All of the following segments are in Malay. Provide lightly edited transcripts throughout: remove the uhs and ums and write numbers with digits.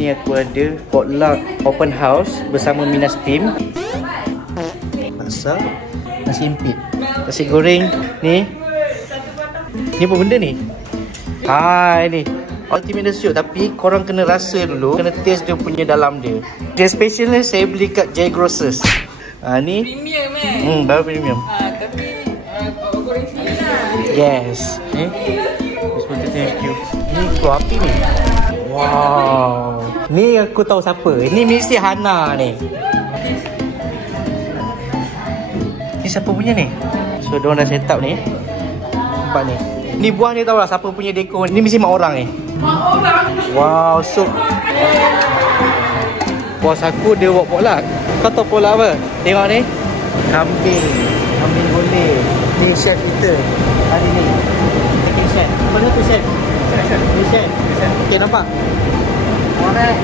ni aku ada potluck open house bersama Minas Team. Asal nasi empit, nasi goreng ni. Ni apa benda ni? Ni ultimate nasi, tapi korang kena rasa dulu, kena taste dia punya dalam dia. Dia special ni saya beli kat J Grocers. Ni premium baru premium. Tapi goreng sini lah. Yes. Thank you. Ni keluar api ni. Wow. Ni aku tahu siapa. Ni mesti Hana ni. Ni siapa punya ni? So diorang dah set up ni. Nampak ni. Ni buah ni tahu lah siapa punya dekor. Ni mesti mak orang ni. Mak orang. Wow, so bos aku dia buat potluck. Kau tahu potluck apa? Tengok ni. Kambing. Kambing goleh. Ni chef kita hari ni. Okay, chef. Mana tu chef? Ni chef. Okay, nampak? Alright.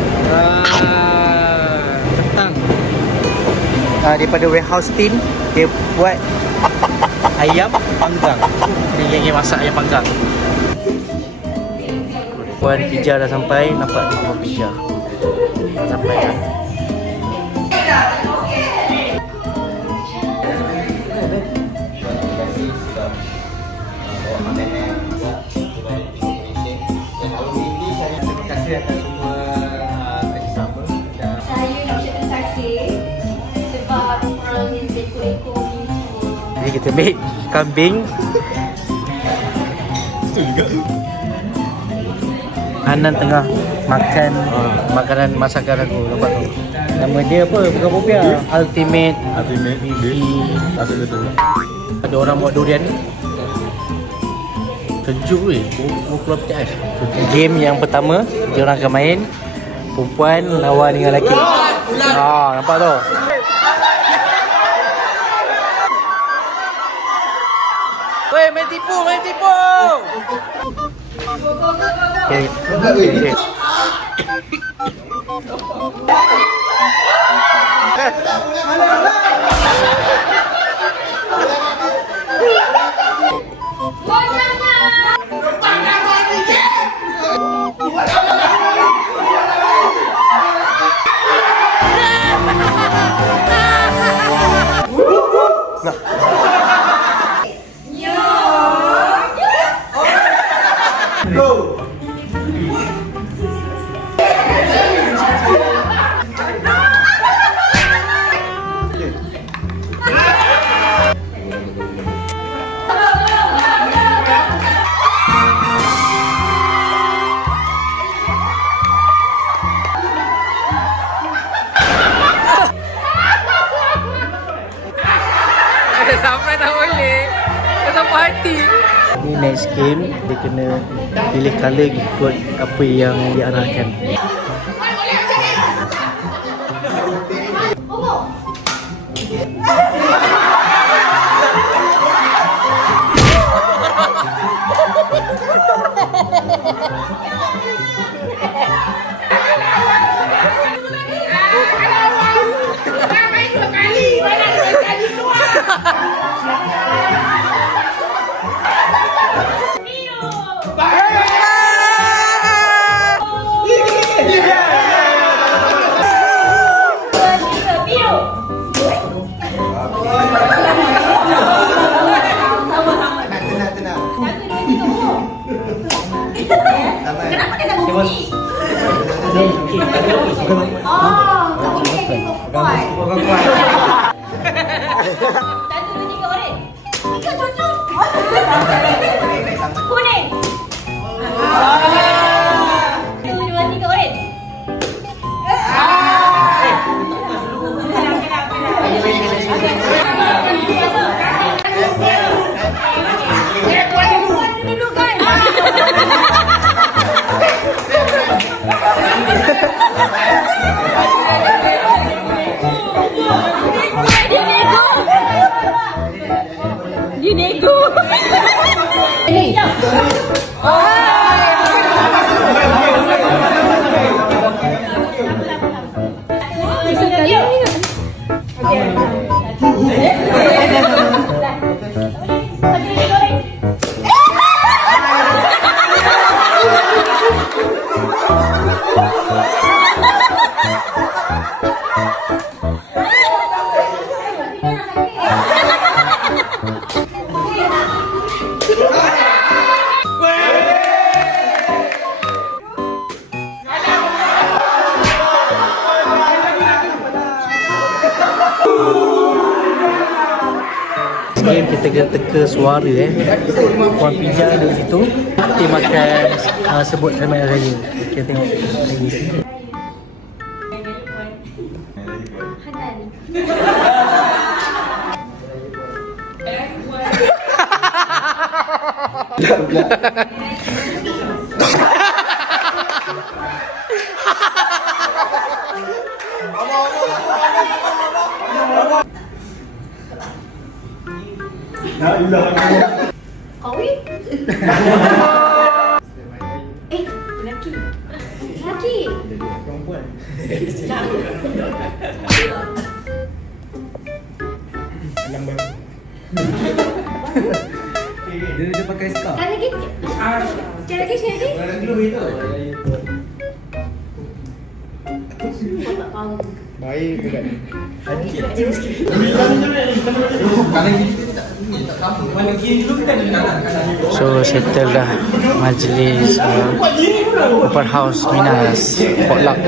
Petang. Daripada warehouse team, dia buat ayam panggang. Ni yang masak ayam panggang. Puan pizza dah sampai. Nampak ni puan pizza dah sampai kan. Terima kasih atas semua kerjasama. Saya nak terima kasih sebab orang yang dekor-dekor ni semua. Jadi kita make kambing. Hanan tengah makan makanan masakan aku. Nampak tu? Nama dia apa? Bukan popia. Ultimate beef. Ada orang buat durian. Sejuk weh. Mau keluar pecah ais. Game yang pertama, dia orang akan main perempuan lawan dengan lelaki. Nampak tu? Weh, main tipu, main tipu. Okay. Go. Sampai tak boleh. Sampai hati. Ni next game, dia kena pilih colour ikut apa yang diarahkan. Kenapa dia tak bunyi? Tak boleh dia kuat. Satu, dua, tiga, oren. Tiga cocok. Kuning. Satu, dua, tiga, oren. Dia nego. Game kita kena teka suara Puan Pija ada di situ. Kita makan sebut sama raya. Kita tengok lagi. Kawin? Lelaki. Lelaki. Perempuan. Lambat. Dia pakai scarf. Sekali lagi. Sekali lagi, sekali lagi. Orang dulu itu. Tak tahu. Baik juga. So settle dah majlis open house Minas potluck.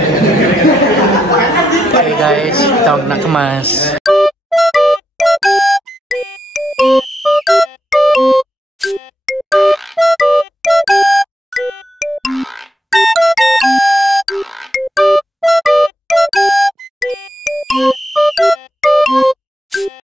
Okay guys, kita nak kemas.